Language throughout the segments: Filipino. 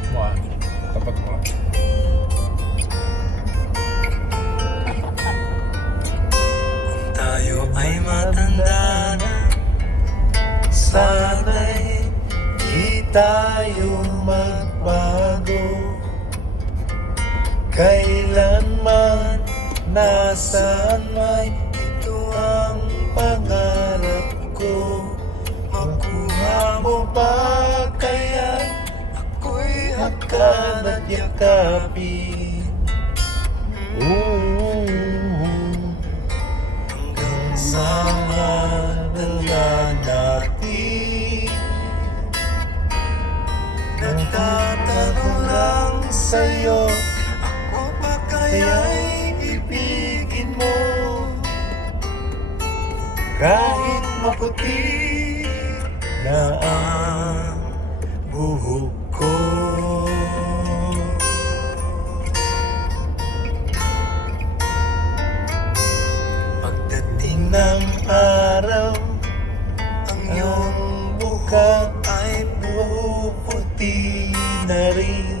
tapat mo ah. Tapat mo. Kung tayo ay matanda na, sana'y di tayo magbago. Kailanman, nasaan may ito ang pangarap ko. Makuha mo ba kaya ako'y hakan at yakapin? Hanggang sa madala natin, nagtatanong lang sa'yo, ako ba kaya'y ibigin mo? Kahit maputi na ang buhok ko. Pagdating ng araw, ang iyong buka ay puputi na rin.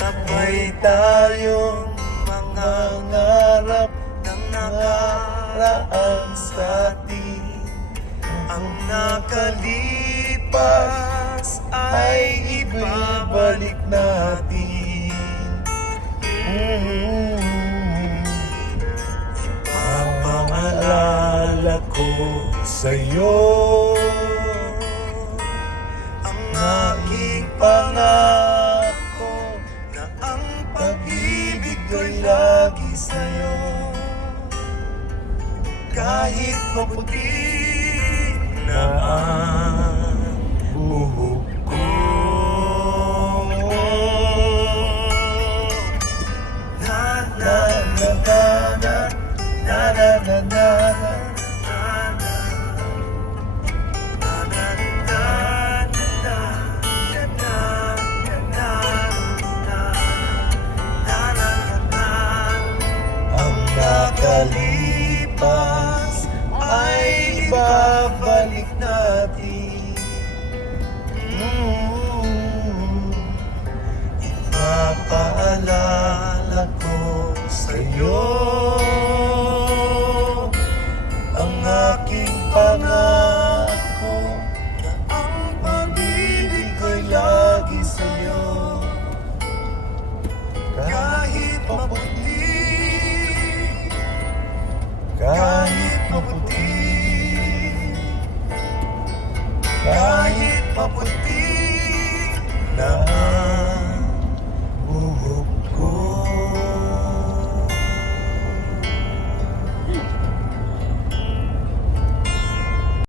Sabay tayong mangangarap ng nakaraan sa atin. Ang nakalipas ay ibabalik natin. Papaalala ko sa'yo ang aking pangako na ang pag-ibig ko'y lagi sa'yo. Kahit maputi na ang